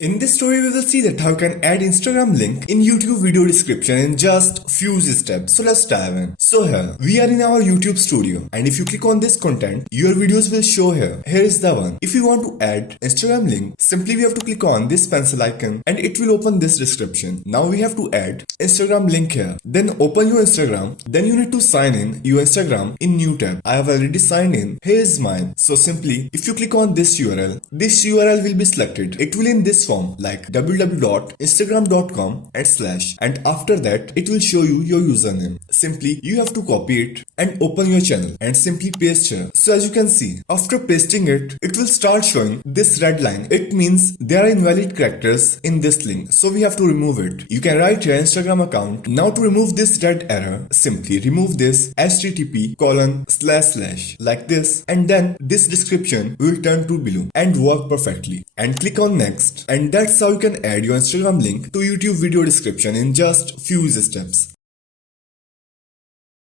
In this story, we will see that how you can add Instagram link in YouTube video description in just few steps. So let's dive in. So here, we are in our YouTube studio, and if you click on this content, your videos will show here. Here is the one. If you want to add Instagram link, simply we have to click on this pencil icon and it will open this description. Now we have to add Instagram link here. Then open your Instagram. Then you need to sign in your Instagram in new tab. I have already signed in. Here is mine. So simply, if you click on this URL will be selected. It will in this form like www.instagram.com and after that it will show you your username. Simply you have to copy it and open your channel and simply paste here. So as you can see, after pasting it, it will start showing this red line. It means there are invalid characters in this link, so we have to remove it. You can write your Instagram account. Now to remove this red error, simply remove this http:// like this, and then this description will turn to below and work perfectly. And click on next, and that's how you can add your Instagram link to YouTube video description in just few steps.